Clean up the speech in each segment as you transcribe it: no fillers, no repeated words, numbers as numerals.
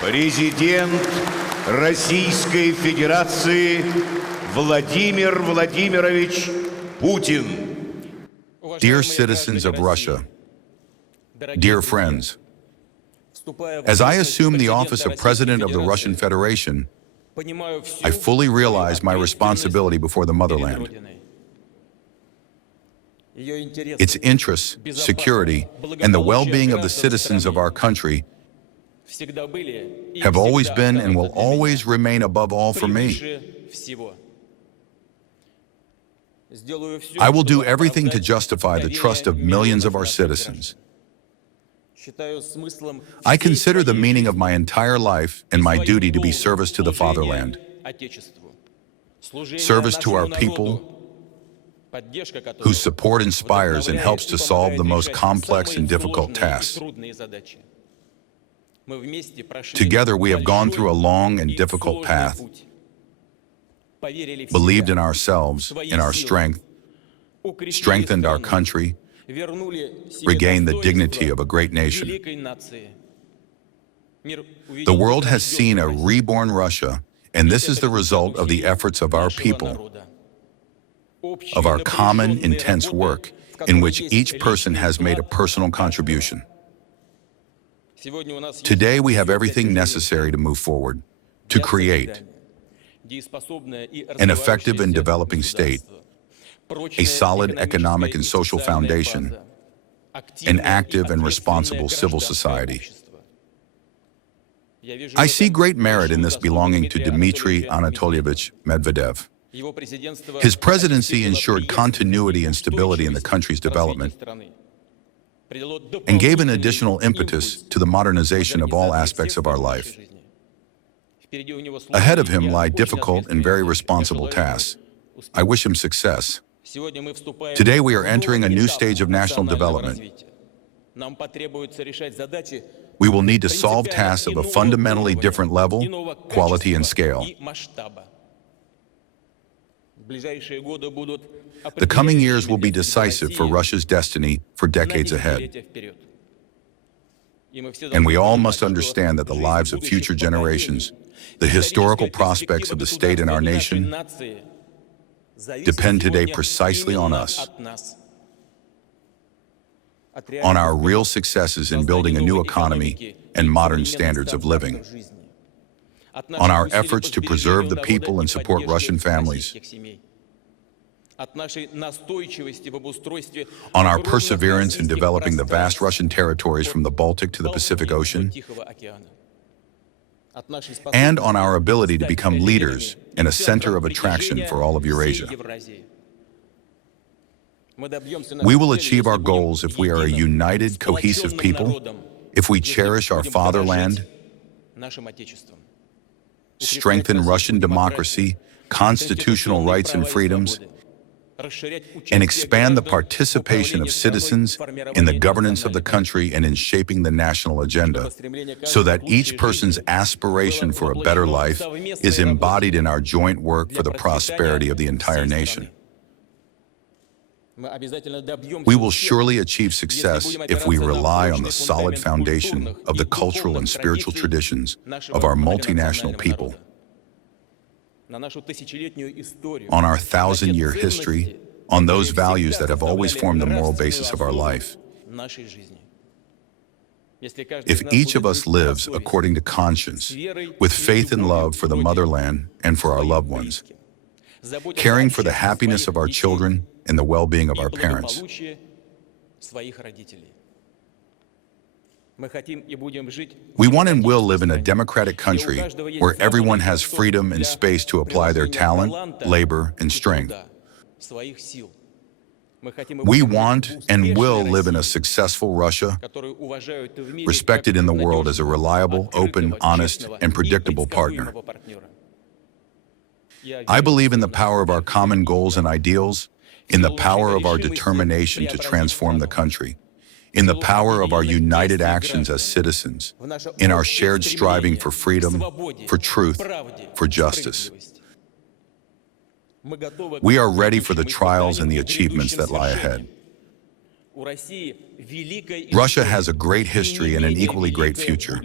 Президент Российской Федерации Vladimir Vladimirovich Putin. Dear citizens of Russia, dear friends, as I assume the office of President of the Russian Federation, I fully realize my responsibility before the motherland. Its interests, security, and the well-being of the citizens of our country have always been and will always remain above all for me. I will do everything to justify the trust of millions of our citizens. I consider the meaning of my entire life and my duty to be service to the fatherland, service to our people, whose support inspires and helps to solve the most complex and difficult tasks. Together we have gone through a long and difficult path, believed in ourselves, in our strength, strengthened our country, regained the dignity of a great nation. The world has seen a reborn Russia, and this is the result of the efforts of our people, of our common, intense work, in which each person has made a personal contribution. Today we have everything necessary to move forward, to create an effective and developing state, a solid economic and social foundation, an active and responsible civil society. I see great merit in this belonging to Dmitry Anatolyevich Medvedev. His presidency ensured continuity and stability in the country's development and gave an additional impetus to the modernization of all aspects of our life. Ahead of him lie difficult and very responsible tasks. I wish him success. Today we are entering a new stage of national development. We will need to solve tasks of a fundamentally different level, quality, and scale. The coming years will be decisive for Russia's destiny for decades ahead. And we all must understand that the lives of future generations, the historical prospects of the state and our nation, depend today precisely on us, on our real successes in building a new economy and modern standards of living, on our efforts to preserve the people and support Russian families, on our perseverance in developing the vast Russian territories from the Baltic to the Pacific Ocean, and on our ability to become leaders and a center of attraction for all of Eurasia. We will achieve our goals if we are a united, cohesive people, if we cherish our fatherland, strengthen Russian democracy, constitutional rights and freedoms, and expand the participation of citizens in the governance of the country and in shaping the national agenda, so that each person's aspiration for a better life is embodied in our joint work for the prosperity of the entire nation. We will surely achieve success if we rely on the solid foundation of the cultural and spiritual traditions of our multinational people, on our 1,000-year history, on those values that have always formed the moral basis of our life. If each of us lives according to conscience, with faith and love for the motherland and for our loved ones, caring for the happiness of our children and the well-being of our parents, we want and will live in a democratic country where everyone has freedom and space to apply their talent, labor, and strength. We want and will live in a successful Russia, respected in the world as a reliable, open, honest, and predictable partner. I believe in the power of our common goals and ideals, in the power of our determination to transform the country, in the power of our united actions as citizens, in our shared striving for freedom, for truth, for justice. We are ready for the trials and the achievements that lie ahead. Russia has a great history and an equally great future.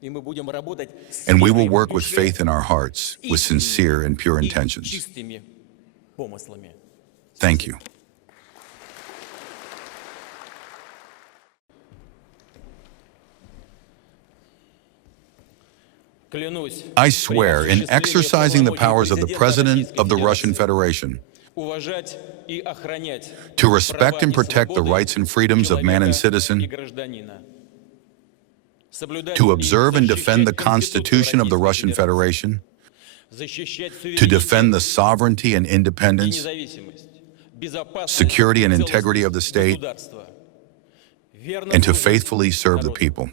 And we will work with faith in our hearts, with sincere and pure intentions. Thank you. I swear, in exercising the powers of the President of the Russian Federation, to respect and protect the rights and freedoms of man and citizen, to observe and defend the Constitution of the Russian Federation, to defend the sovereignty and independence, security and integrity of the state, and to faithfully serve the people.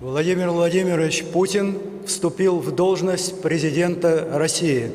Владимир Владимирович Путин вступил в должность президента России.